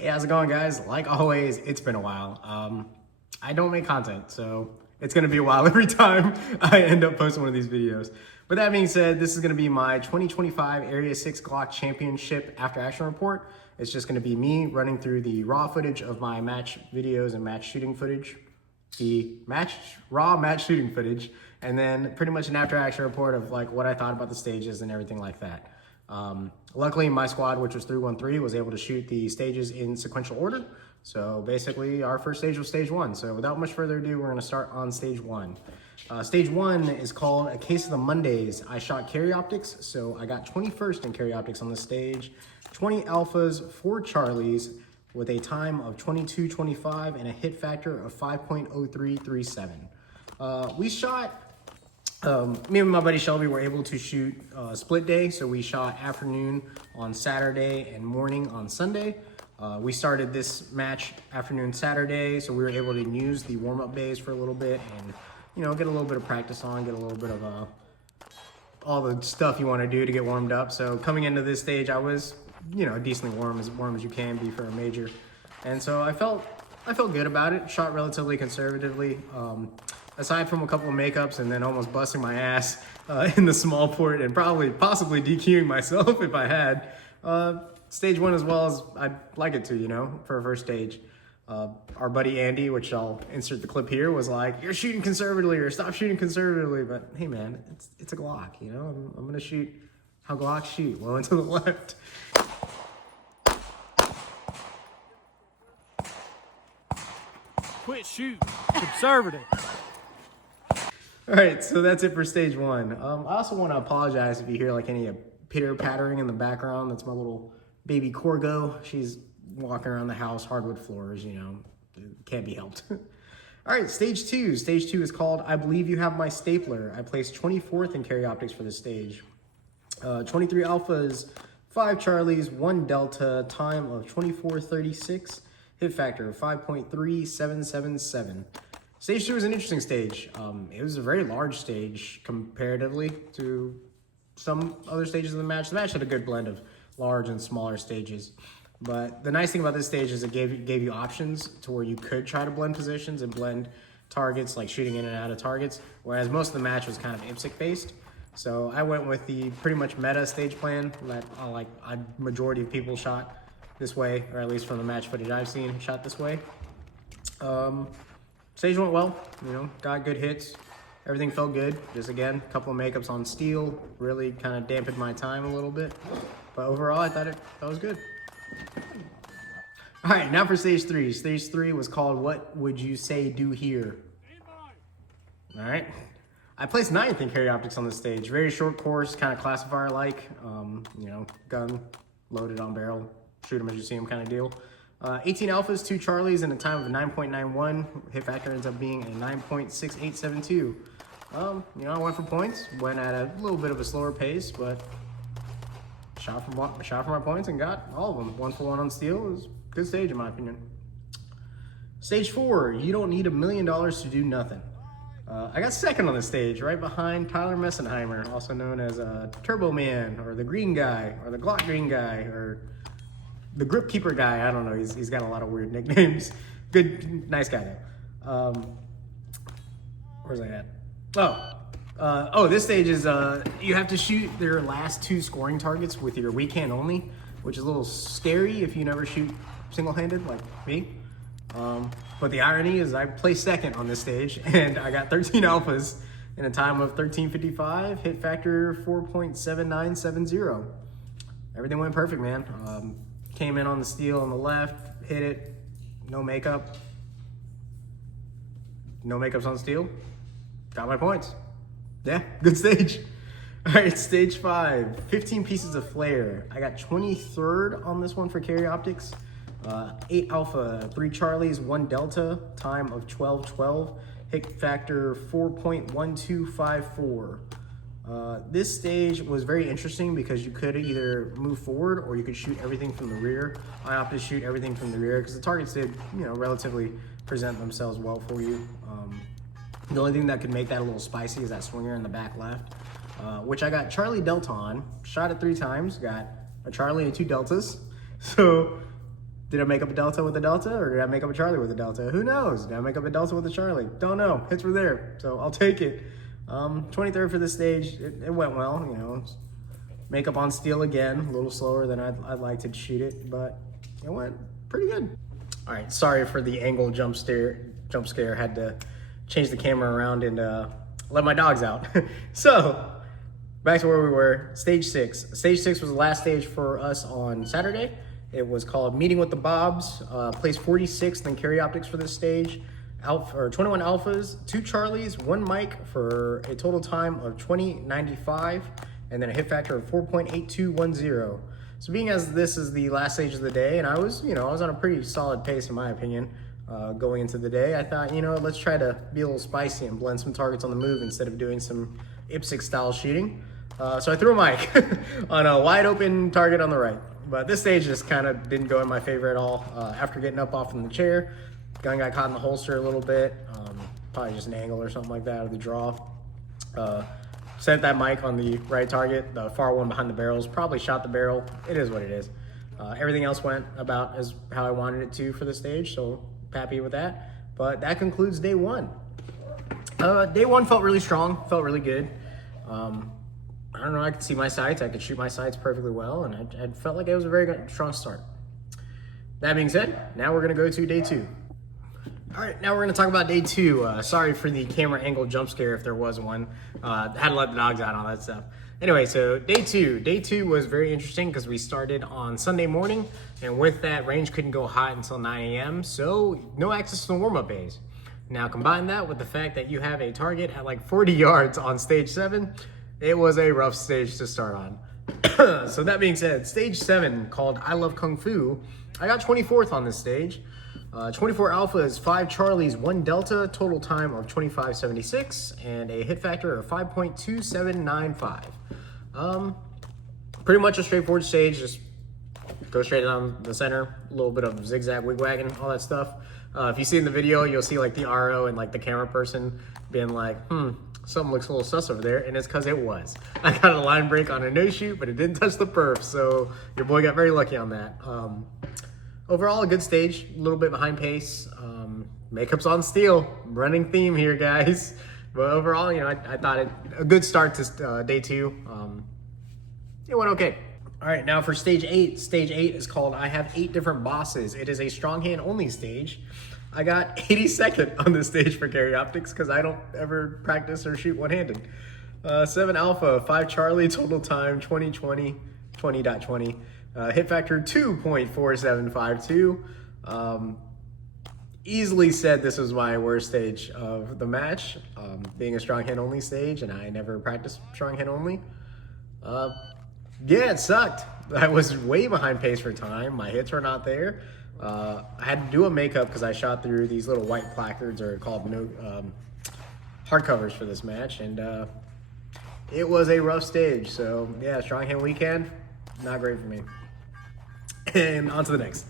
Hey, how's it going, guys? Like always, it's been a while. I don't make content, so it's gonna be a while every time I end up posting one of these videos. But that being said, this is gonna be my 2025 Area 6 Glock Championship After Action Report. It's just gonna be me running through the raw footage of my match videos and match shooting footage, raw match shooting footage, and then pretty much an after action report of like what I thought about the stages and everything like that. Luckily, my squad, which was 313, was able to shoot the stages in sequential order. So basically, our first stage was stage one. So without much further ado, we're going to start on stage one. Stage one is called A Case of the Mondays. I shot carry optics, so I got 21st in carry optics on the stage, 20 alphas, 4 charlies, with a time of 22.25 and a hit factor of 5.0337. We shot. Me and my buddy Shelby were able to shoot split day, so we shot afternoon on Saturday and morning on Sunday. We started this match afternoon Saturday, so we were able to use the warm-up bays for a little bit and, you know, get a little bit of practice on, get a little bit of all the stuff you want to do to get warmed up. So coming into this stage, I was, you know, decently warm as you can be for a major, and so I felt good about it. Shot relatively conservatively. Aside from a couple of makeups and then almost busting my ass in the small port and possibly DQing myself if I had. Stage one as well as I'd like it to, you know, for a first stage. Our buddy Andy, which I'll insert the clip here, was like, "You're shooting conservatively," or "Stop shooting conservatively." But hey man, it's a Glock, you know? I'm gonna shoot how Glocks shoot, low and to the left. Quit shooting, conservative. All right, so that's it for stage one. I also want to apologize if you hear like any pitter-pattering in the background. That's my little baby Corgo. She's walking around the house, hardwood floors, you know, can't be helped. All right, stage two. Stage two is called I Believe You Have My Stapler. I placed 24th in carry optics for this stage. 23 alphas, 5 charlies, 1 delta, time of 24.36, hit factor of 5.3777. Stage two was an interesting stage. It was a very large stage comparatively to some other stages of the match. The match had a good blend of large and smaller stages. But the nice thing about this stage is it gave you options to where you could try to blend positions and blend targets, like shooting in and out of targets, whereas most of the match was kind of IPSC based. So I went with the pretty much meta stage plan that a majority of people shot this way, or at least from the match footage I've seen, shot this way. Stage went well, you know, got good hits. Everything felt good. Just again, a couple of makeups on steel really kind of dampened my time a little bit. But overall, I thought that was good. All right, now for stage three. Stage three was called What Would You Say Do Here? All right. I placed 9th in carry optics on this stage. Very short course, kind of classifier-like. You know, gun loaded on barrel, shoot them as you see them kind of deal. 18 alphas, 2 charlies, and a time of 9.91. Hit factor ends up being a 9.6872. You know, I went for points, went at a little bit of a slower pace, but shot for my points and got all of them. 1 for 1 on steel. It was a good stage in my opinion. Stage 4, you don't need $1 million to do nothing. I got 2nd on the stage, right behind Tyler Messenheimer, also known as Turbo Man, or the Green Guy, or the Glock Green Guy, or the Grip Keeper Guy. I don't know, he's got a lot of weird nicknames. Good, nice guy though. Where's I at? This stage is, you have to shoot their last 2 scoring targets with your weak hand only, which is a little scary if you never shoot single-handed like me. But the irony is I placed 2nd on this stage and I got 13 alphas in a time of 13.55, hit factor 4.7970. Everything went perfect, man. Came in on the steel on the left, hit it, no makeup. No makeups on steel, got my points. Yeah, good stage. All right, stage 5, 15 pieces of flare. I got 23rd on this one for carry optics. 8 alpha, 3 charlies, 1 delta, time of 12.12, hit factor 4.1254. This stage was very interesting because you could either move forward or you could shoot everything from the rear. I opted to shoot everything from the rear because the targets did, you know, relatively present themselves well for you. The only thing that could make that a little spicy is that swinger in the back left, which I got Charlie Delta on, shot it 3 times, got a Charlie and 2 deltas. So Did I make up a delta with a delta, or did I make up a Charlie with a delta? Who knows? Did I make up a delta with a Charlie? Don't know. Hits were there, so I'll take it. 23rd for this stage. It went well, you know. Makeup on steel again, a little slower than I'd like to shoot it, but it went pretty good. All right, sorry for the angle jump scare. Had to change the camera around and let my dogs out. So back to where we were. Stage 6. Stage 6 was the last stage for us on Saturday. It was called Meeting with the Bobs. Placed 46th in carry optics for this stage. 21 alphas, 2 Charlies, 1 Mike for a total time of 20.95, and then a hit factor of 4.8210. So being as this is the last stage of the day, and I was on a pretty solid pace in my opinion going into the day, I thought, let's try to be a little spicy and blend some targets on the move instead of doing some IPSC style shooting. So I threw a Mike on a wide open target on the right. But this stage just kind of didn't go in my favor at all. After getting up off from the chair, gun got caught in the holster a little bit. Probably just an angle or something like that, or the draw. Sent that Mike on the right target. The far one behind the barrels, probably shot the barrel. It is what it is. Everything else went about as how I wanted it to for the stage, so happy with that. But that concludes day 1. Day 1 felt really strong, felt really good. I don't know, I could see my sights, I could shoot my sights perfectly well, and I felt like it was a very good, strong start. That being said, now we're gonna go to day 2. All right, now we're gonna talk about day 2. Sorry for the camera angle jump scare if there was one. Had to let the dogs out and all that stuff. Anyway, so day 2. Day 2 was very interesting because we started on Sunday morning, and with that, range couldn't go hot until 9 a.m., so no access to the warm-up bays. Now combine that with the fact that you have a target at like 40 yards on stage 7, it was a rough stage to start on. So that being said, stage 7, called I Love Kung Fu, I got 24th on this stage. 24 alphas, 5 Charlies, 1 Delta, total time of 25.76, and a hit factor of 5.2795. Pretty much a straightforward stage, just go straight down the center, a little bit of zigzag, wigwagging, all that stuff. If you see in the video, you'll see like the RO and like the camera person being like, something looks a little sus over there, and it's because it was. I got a line break on a no shoot, but it didn't touch the perf, so your boy got very lucky on that. Overall, a good stage, a little bit behind pace. Makeup's on steel, running theme here, guys. But overall, I thought a good start to day 2. It went okay. All right, now for stage 8. Stage 8 is called I Have 8 Different Bosses. It is a strong hand only stage. I got 82nd on this stage for carry optics because I don't ever practice or shoot one-handed. 7 alpha, 5 Charlie, total time 20.20. Hit factor 2.4752. Easily said this was my worst stage of the match, being a strong hand only stage, and I never practiced strong hand only. Yeah, it sucked. I was way behind pace for time. My hits were not there. I had to do a makeup because I shot through these little white placards, or called hardcovers for this match, and it was a rough stage. So yeah, strong hand weekend, not great for me. And on to the next.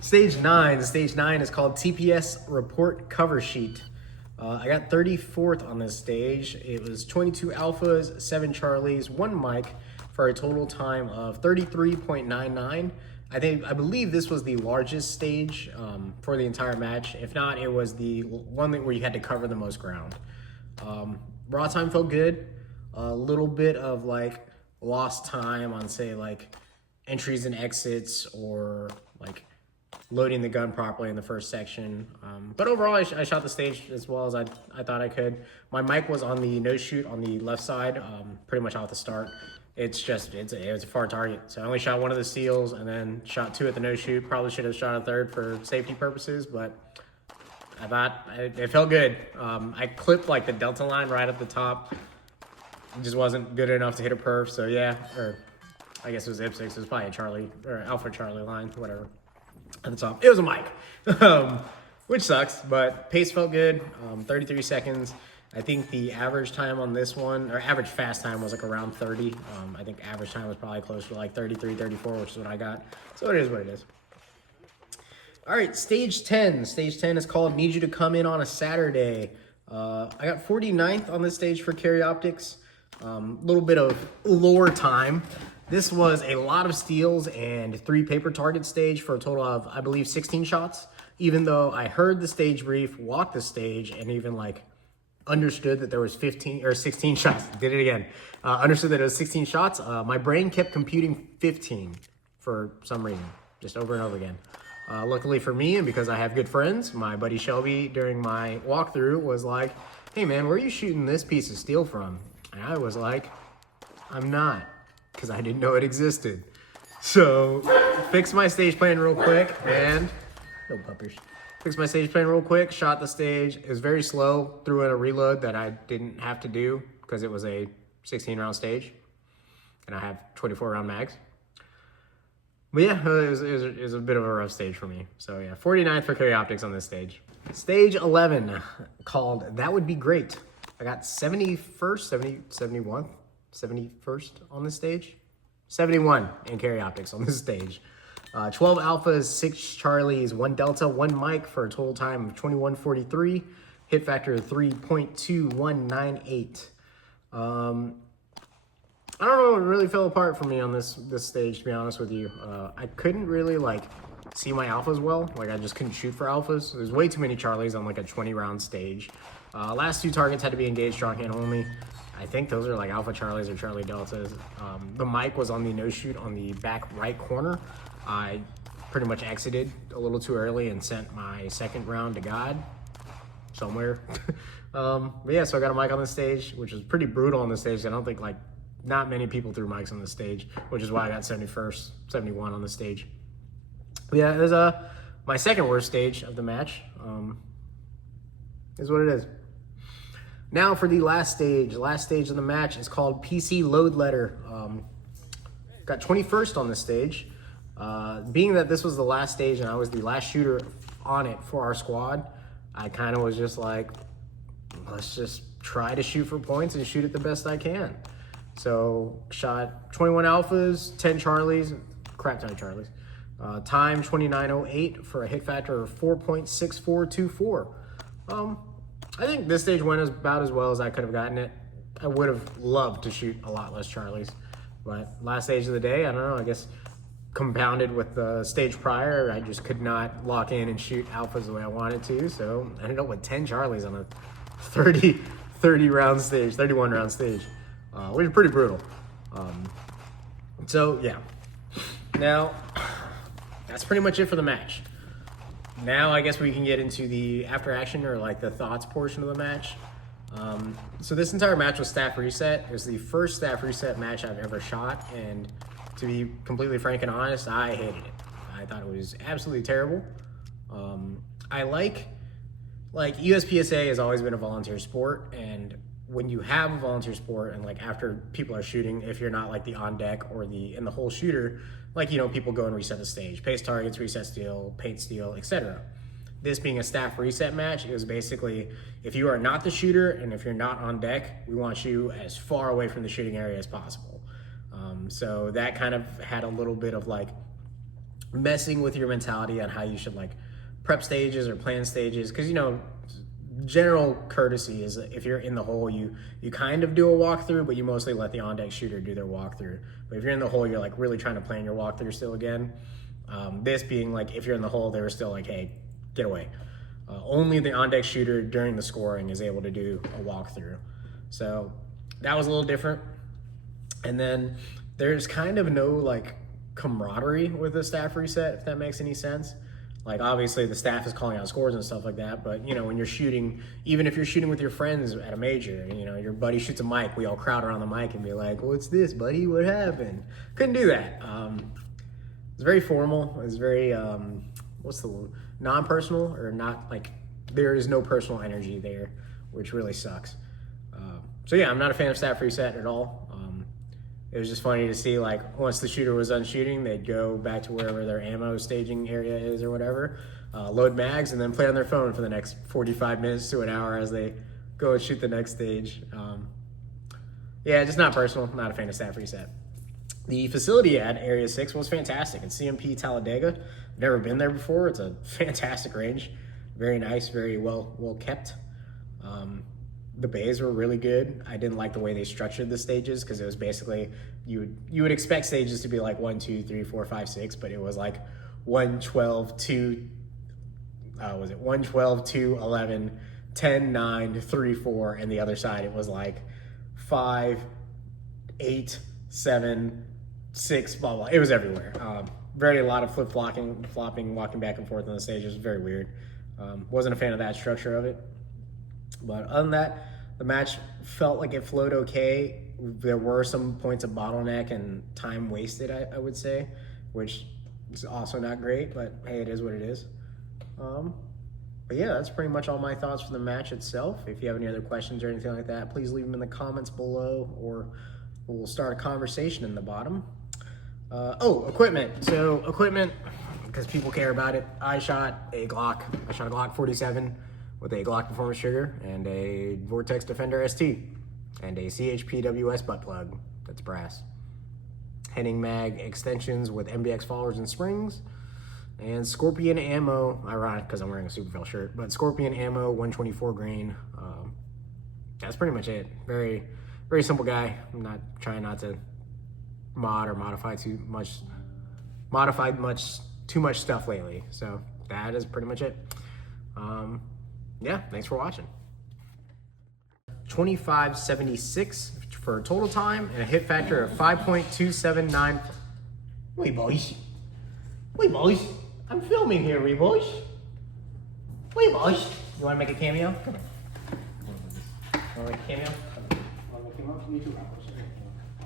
Stage 9. Stage 9 is called TPS Report Cover Sheet. I got 34th on this stage. It was 22 alphas, 7 Charlies, 1 Mike for a total time of 33.99. I believe this was the largest stage for the entire match. If not, it was the one where you had to cover the most ground. Raw time felt good. A little bit of like lost time on, say, like entries and exits, or like loading the gun properly in the first section. But overall, I shot the stage as well as I thought I could. My mic was on the no shoot on the left side, pretty much off the start. It's a far target. So I only shot 1 of the seals and then shot 2 at the no shoot. Probably should have shot a 3rd for safety purposes, but I thought it felt good. I clipped like the delta line right up the top. It just wasn't good enough to hit a perf. So yeah, or I guess it was IPSC. It was probably a Charlie or Alpha Charlie line, whatever. At the top, it was a mic, which sucks, but pace felt good. 33 seconds. I think the average time on this one, or average fast time, was like around 30. I think average time was probably closer to like 33, 34, which is what I got. So it is what it is. All right, stage 10. Stage 10 is called Need You to Come In on a Saturday. I got 49th on this stage for carry optics. Little bit of lore time. This was a lot of steals and 3 paper target stage for a total of, I believe, 16 shots. Even though I heard the stage brief, walked the stage, and even like understood that there was 15 or 16 shots. Did it again. Understood that it was 16 shots. My brain kept computing 15 for some reason, just over and over again. Luckily for me, and because I have good friends, my buddy Shelby during my walkthrough was like, "Hey man, where are you shooting this piece of steel from?" And I was like, "I'm not," because I didn't know it existed. So fixed my stage plan real quick and no puppers. Fixed my stage plan real quick, shot the stage. It was very slow, threw in a reload that I didn't have to do because it was a 16 round stage and I have 24 round mags. But yeah, it was a bit of a rough stage for me. So yeah, 49th for Carry Optics on this stage. Stage 11 called That Would Be Great. I got 71st on this stage. 71 in Carry Optics on this stage. 12 alphas, 6 charlies, 1 delta, 1 mic for a total time of 21:43. Hit factor of 3.2198. I don't know, it really fell apart for me on this stage, to be honest with you. I couldn't really like see my alphas well. Like I just couldn't shoot for alphas. There's way too many charlies on like a 20 round stage. Last 2 targets had to be engaged strong hand only. I think those are like alpha charlies or charlie deltas. The mic was on the no shoot on the back right corner. I pretty much exited a little too early and sent my second round to God somewhere. But yeah, so I got a mic on the stage, which was pretty brutal on the stage. I don't think like not many people threw mics on the stage, which is why I got 71st, 71 on the stage. But yeah, it was my second worst stage of the match. Is what it is. Now for the last stage of the match is called PC Load Letter. Got 21st on this stage. Being that this was the last stage and I was the last shooter on it for our squad, I kind of was just like, let's just try to shoot for points and shoot it the best I can. So shot 21 alphas, 10 charlies, crap ton of charlies. Time 29:08 for a hit factor of 4.6424. I think this stage went about as well as I could have gotten it. I would have loved to shoot a lot less charlies, but last stage of the day, I don't know, I guess compounded with the stage prior, I just could not lock in and shoot alphas the way I wanted to, so I ended up with 10 charlies on a 31 round stage, which is pretty brutal. So yeah, now that's pretty much it for the match. Now I guess we can get into the after action or like the thoughts portion of the match. So this entire match was staff reset. It was the first staff reset match I've ever shot, and to be completely frank and honest, I hated it. I thought it was absolutely terrible. I like USPSA has always been a volunteer sport, and when you have a volunteer sport and like after people are shooting, if you're not like the on deck or the in the hole shooter, like, you know, people go and reset the stage, pace targets, reset steel, paint steel, etc. This being a staff reset match, it was basically, if you are not the shooter and if you're not on deck, we want you as far away from the shooting area as possible. So that kind of had a little bit of like messing with your mentality on how you should like prep stages or plan stages. Cause you know, general courtesy is if you're in the hole, you kind of do a walkthrough, but you mostly let the on-deck shooter do their walkthrough. But if you're in the hole, you're like really trying to plan your walkthrough still again. This being like, if you're in the hole, they were still like, hey, get away. Only the on-deck shooter during the scoring is able to do a walkthrough. So that was a little different. And then there's kind of no like camaraderie with the staff reset, if that makes any sense. Like obviously the staff is calling out scores and stuff like that, but you know, when you're shooting, even if you're shooting with your friends at a major, you know, your buddy shoots a mic, we all crowd around the mic and be like, what's this, buddy? What happened? Couldn't do that. It's very formal. It's very, what's the word? Non-personal, or not like, there is no personal energy there, which really sucks. So yeah, I'm not a fan of staff reset at all. It was just funny to see, like, once the shooter was done shooting, they'd go back to wherever their ammo staging area is or whatever, load mags, and then play on their phone for the next 45 minutes to an hour as they go and shoot the next stage. Yeah, just not personal. Not a fan of staff reset. The facility at Area 6 was fantastic. It's CMP Talladega. Never been there before. It's a fantastic range. Very nice, very well kept. The bays were really good. I didn't like the way they structured the stages because it was basically you would expect stages to be like 1, 2, 3, 4, 5, 6, but it was like 1, 12, 2. Was it 1, 12, 2, 11, 10, 9, 3, 4, and the other side it was like 5, 8, 7, 6, blah blah. It was everywhere. A lot of flopping, walking back and forth on the stage. It was very weird. Wasn't a fan of that structure of it. But other than that, the match felt like it flowed okay. There were some points of bottleneck and time wasted, I would say, which is also not great, but hey, it is what it is. But yeah, that's pretty much all my thoughts for the match itself. If you have any other questions or anything like that, please leave them in the comments below, or we'll start a conversation in the bottom. Equipment. So equipment, because people care about it. I shot a Glock 47 with a Glock Performance trigger and a Vortex Defender ST and a CHPWS butt plug that's brass. Henning mag extensions with MBX followers and springs, and Scorpion ammo, ironic because I'm wearing a Superfell shirt, but Scorpion ammo, 124 grain. That's pretty much it. Very, very simple guy. I'm not trying not to modify too much stuff lately. So that is pretty much it. Yeah, thanks for watching. 2576 for a total time and a hit factor of 5.279. Wait, boys. I'm filming here, boys. Wait, boys. You want to make a cameo? Come on. Want to make a cameo?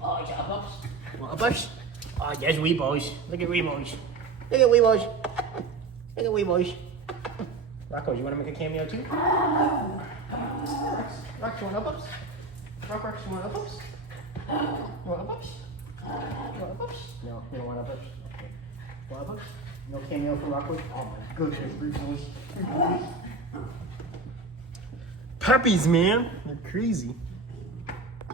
Oh, it's up-ups. Up-ups? Oh, yes, wee boys. Look at wee boys. Look at wee boys. Look at wee boys. Rocco, you want to make a cameo too? Rock, you want up-ups? Rock, you want up-ups? You want up-ups? You want up-ups? No, you don't want up-ups? Okay. Want up-ups? No cameo for Rocco? Oh my goodness, three boys. Puppies, man. They're crazy.